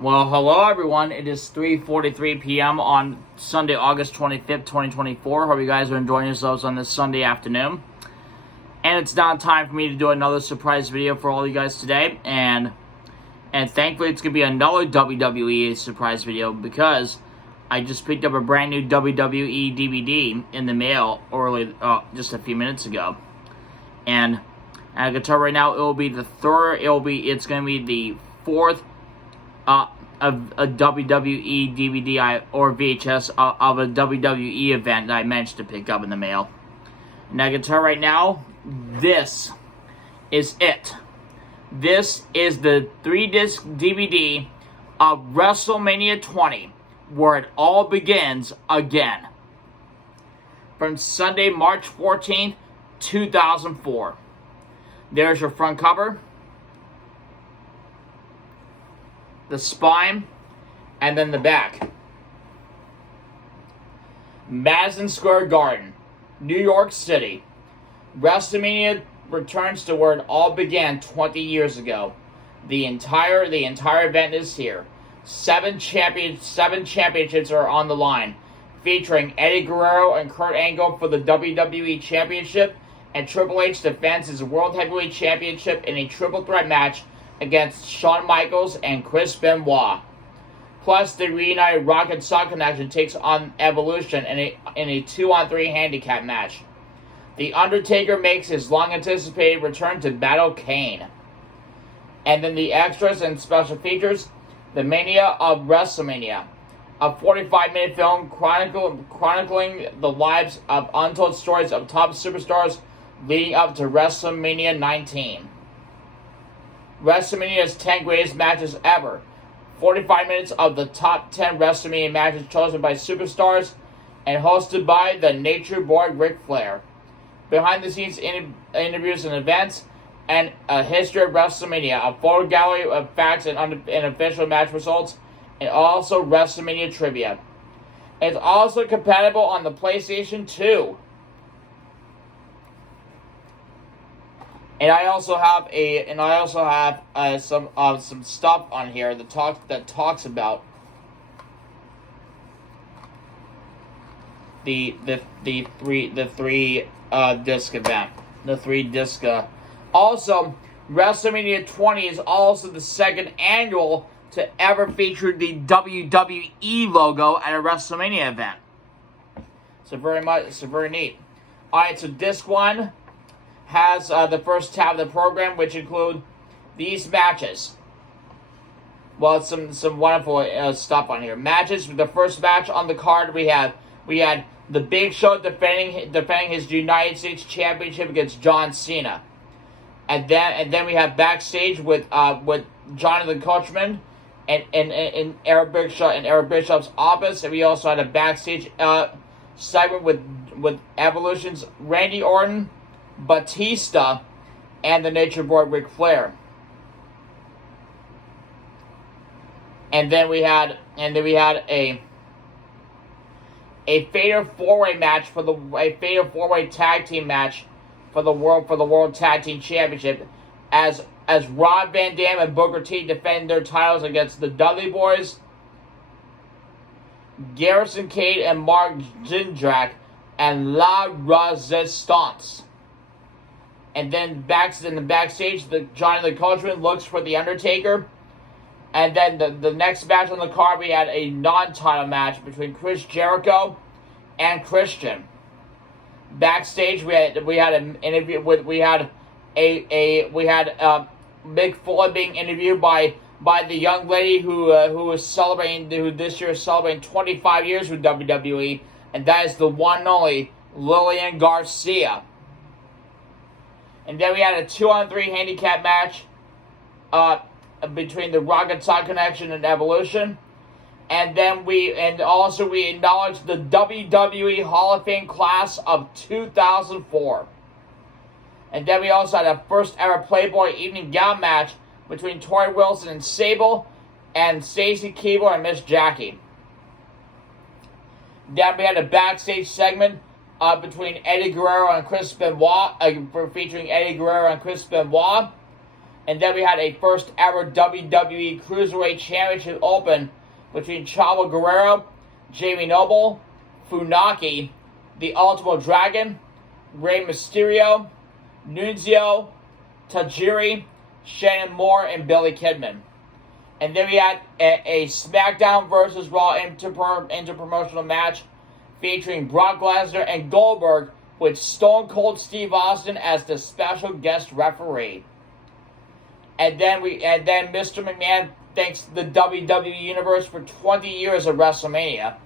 Well, hello everyone. It is 3:43 p.m. on Sunday, August 25th, 2024. Hope you guys are enjoying yourselves on this Sunday afternoon. And it's now time for me to do another surprise video for all you guys today. And thankfully it's going to be another WWE surprise video because I just picked up a brand new WWE DVD in the mail just a few minutes ago. And I can tell right now it's going to be the fourth of a WWE DVD or VHS of a WWE event that I managed to pick up in the mail. And I can tell right now, this is it. This is the 3-disc DVD of WrestleMania 20, where it all begins again. From Sunday, March 14th, 2004. There's your front cover, the spine, and then the back. Madison Square Garden, New York City. WrestleMania returns to where it all began 20 years ago. The entire event is here. Seven championships are on the line, featuring Eddie Guerrero and Kurt Angle for the WWE Championship, and Triple H defends his World Heavyweight Championship in a triple threat match against Shawn Michaels and Chris Benoit. Plus, the reunited Rock and Sock Connection takes on Evolution in a 2-on-3 handicap match. The Undertaker makes his long-anticipated return to battle Kane. And then the extras and special features, The Mania of WrestleMania, a 45-minute film chronicling the lives of untold stories of top superstars leading up to WrestleMania 19. WrestleMania's 10 greatest matches ever. 45 minutes of the top 10 WrestleMania matches chosen by superstars and hosted by the Nature Boy Ric Flair. Behind the scenes interviews and events, and a history of WrestleMania, a photo gallery of facts and official match results, and also WrestleMania trivia. It's also compatible on the PlayStation 2. And I also have some stuff on here that talks about the three disc event, the 3-disc. Also, WrestleMania 20 is also the second annual to ever feature the WWE logo at a WrestleMania event. So very neat. All right, so disc 1 has the first tab of the program, which include these matches. Well, some wonderful stuff on here. Matches. The first match on the card, we had the Big Show defending his United States Championship against John Cena, and then we have backstage with Jonathan Coachman and Eric Bischoff in Eric Bischoff's office, and we also had a backstage segment with Evolution's Randy Orton, Batista, and the Nature Boy Ric Flair. And then we had a fatal 4-way match a fatal 4-way tag team match for the World Tag Team Championship as Rob Van Dam and Booker T defend their titles against the Dudley Boys, Garrison Cade and Mark Jindrak, and La Resistance. And then in the backstage, Jonathan Coachman looks for The Undertaker. And then the next match on the card, we had a non-title match between Chris Jericho and Christian. Backstage, we had an interview with Mick Foley being interviewed by the young lady who this year is celebrating 25 years with WWE, and that is the one and only Lillian Garcia. And then we had a 2-on-3 handicap match between the Rock and Sock Connection and Evolution. And then we acknowledged the WWE Hall of Fame class of 2004. And then we also had a first ever Playboy evening gown match between Tori Wilson and Sable, and Stacy Keibler and Miss Jackie. Then we had a backstage segment between Eddie Guerrero and Chris Benoit, featuring Eddie Guerrero and Chris Benoit. And then we had a first ever WWE Cruiserweight Championship Open between Chavo Guerrero, Jamie Noble, Funaki, the Ultimo Dragon, Rey Mysterio, Nunzio, Tajiri, Shannon Moore, and Billy Kidman. And then we had a SmackDown vs. Raw interpromotional match featuring Brock Lesnar and Goldberg with Stone Cold Steve Austin as the special guest referee. And then Mr. McMahon thanks the WWE Universe for 20 years of WrestleMania.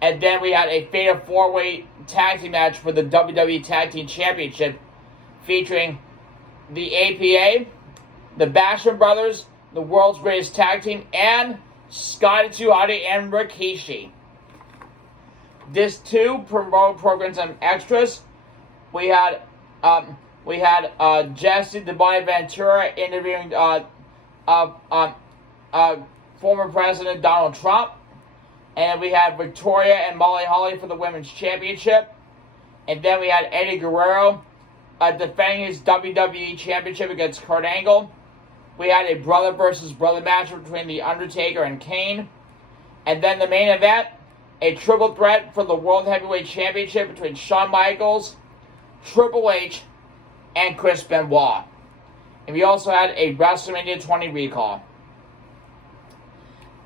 And then we had a Fatal 4-Way Tag Team match for the WWE Tag Team Championship featuring the APA, the Basham Brothers, the World's Greatest Tag Team, and Scotty 2Hotty and Rikishi. This two programs and extras. We had Jesse the Body Ventura interviewing former President Donald Trump, and we had Victoria and Molly Holly for the Women's Championship, and then we had Eddie Guerrero defending his WWE Championship against Kurt Angle. We had a brother versus brother match between The Undertaker and Kane, and then the main event, a triple threat for the World Heavyweight Championship between Shawn Michaels, Triple H, and Chris Benoit. And we also had a WrestleMania 20 recall.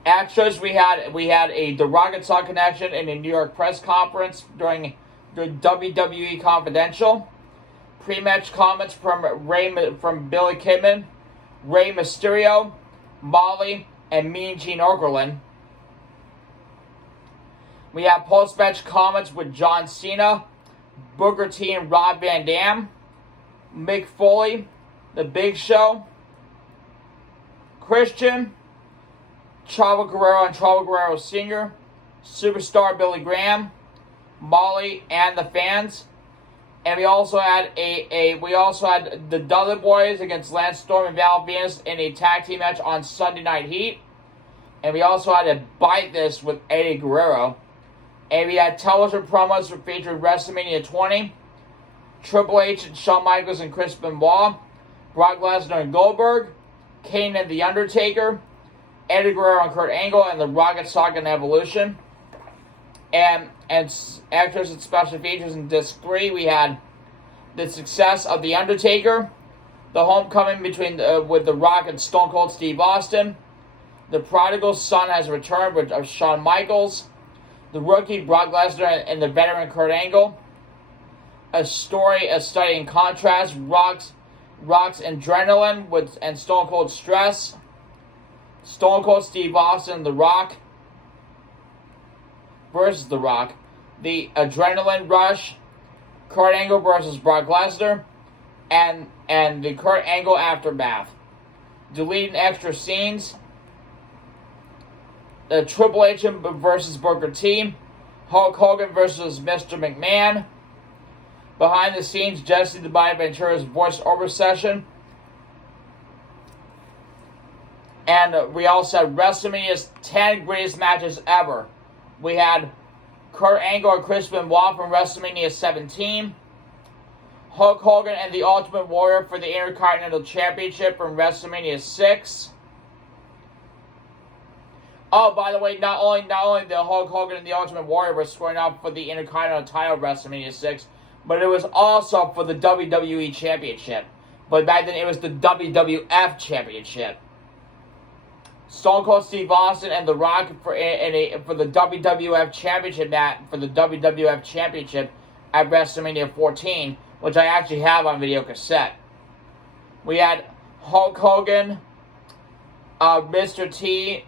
Extras, we had a The Rocket Talk connection in a New York press conference during the WWE Confidential. Pre-match comments from Billy Kidman, Rey Mysterio, Molly, and Mean Gene Okerlund. We have post-match comments with John Cena, Booker T and Rob Van Dam, Mick Foley, The Big Show, Christian, Chavo Guerrero and Chavo Guerrero Sr., Superstar Billy Graham, Molly, and the fans. And we also had the Dudley Boys against Lance Storm and Val Venus in a tag team match on Sunday Night Heat. And we also had to Bite This with Eddie Guerrero. And we had television promos featuring WrestleMania 20, Triple H and Shawn Michaels and Chris Benoit, Brock Lesnar and Goldberg, Kane and The Undertaker, Eddie Guerrero and Kurt Angle, and the Rocket Sock and Evolution. And extras and special features in Disc 3, we had the success of The Undertaker, the homecoming with The Rock and Stone Cold Steve Austin, the prodigal son has returned with Shawn Michaels, the rookie Brock Lesnar and the veteran Kurt Angle, a study in contrast, Rock's adrenaline and Stone Cold stress, Stone Cold Steve Austin, The Rock versus The Rock, the adrenaline rush, Kurt Angle versus Brock Lesnar, and the Kurt Angle aftermath. Deleting extra scenes, the Triple H versus Booker T, Hulk Hogan versus Mr. McMahon, behind the scenes, Jesse the Body Ventura's voice-over session, and we also had WrestleMania's 10 greatest matches ever. We had Kurt Angle and Chris Benoit from WrestleMania 17, Hulk Hogan and the Ultimate Warrior for the Intercontinental Championship from WrestleMania 6. Oh, by the way, not only the Hulk Hogan and the Ultimate Warrior were scoring out for the Intercontinental title of WrestleMania 6, but it was also for the WWE Championship. But back then it was the WWF Championship. Stone Cold Steve Austin and The Rock for the WWF Championship at WrestleMania 14, which I actually have on video cassette. We had Hulk Hogan, Mr. T,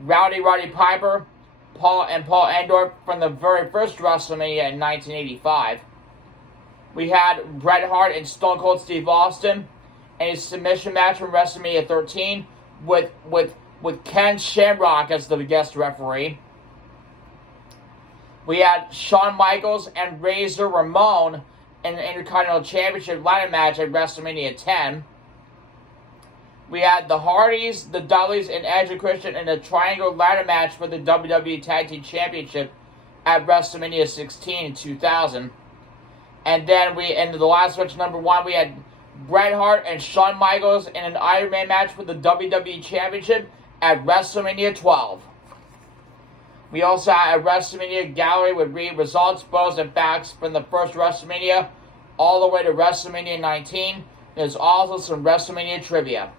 Rowdy Roddy Piper, Paul Orndorff from the very first WrestleMania in 1985. We had Bret Hart and Stone Cold Steve Austin in a submission match from WrestleMania 13 with Ken Shamrock as the guest referee. We had Shawn Michaels and Razor Ramon in the Intercontinental Championship ladder match at WrestleMania 10. We had the Hardys, the Dudleys, and Edge and Christian in a triangle ladder match for the WWE Tag Team Championship at WrestleMania 16 in 2000. And then in the last match, number 1, we had Bret Hart and Shawn Michaels in an Iron Man match for the WWE Championship at WrestleMania 12. We also had a WrestleMania gallery with results, bows, and facts from the first WrestleMania all the way to WrestleMania 19. There's also some WrestleMania trivia.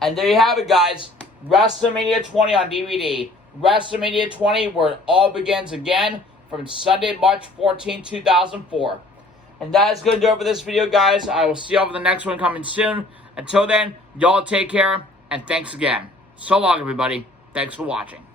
And there you have it, guys. WrestleMania 20 on DVD. WrestleMania 20, where it all begins again, from Sunday, March 14, 2004. And that is going to do it for this video, guys. I will see you all for the next one coming soon. Until then, y'all take care, and thanks again. So long, everybody. Thanks for watching.